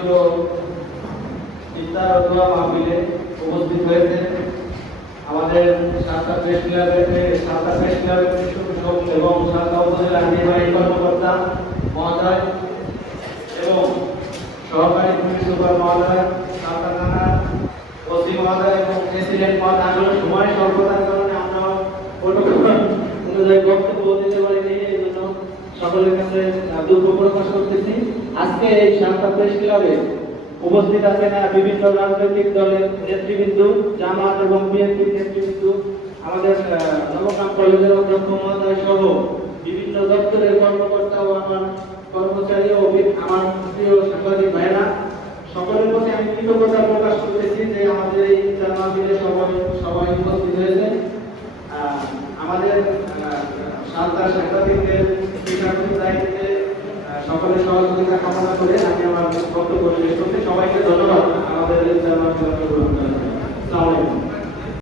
আয়োজিত ইফতার ও দোয়া মাহফিলে উপস্থিত হয়েছে আমাদের সাতটা প্রেস ক্লাবের এবং সাতটা উপজেলা নির্বাহী কর্মকর্তা মহোদয় এবং সহকারী পুলিশ সুপার মহোদয়, সাতটা থানার ওসি মহোদয় এবং প্রেসিডেন্ট মহোদয়। আসলে সময় স্বল্পতার কারণে আমরা প্রোটোকল অনুযায়ী বক্তব্য দিতে পারিনি, এই জন্য সকলের কাছে দুঃখ প্রকাশ করতেছি। আজকে এই সাতটা প্রেস ক্লাবে উপস্থিত আছেন বিভিন্ন রাজনৈতিক দলের নেতৃবৃন্দ, জামাত এবং বিএনপির নেতৃবৃন্দ, আমাদের নবগ্রাম কলেজের অধ্যক্ষ মহোদয় সহ বিভিন্ন দপ্তরের কর্মকর্তা ও আমার কর্মচারী ও আমার প্রিয় সাংবাদিক ভাইরা, সকলের প্রতি আমি কৃতজ্ঞতা প্রকাশ করতেছি যে আমাদের এই ইফতার মাহফিলে সবাই উপস্থিত হয়েছে। আমাদের সাতটার সাংবাদিকদের দায়িত্বে সকলের সহযোগিতা কামনা করে আমি আমার বক্তব্য শেষ করতে সবাইকে ধন্যবাদ।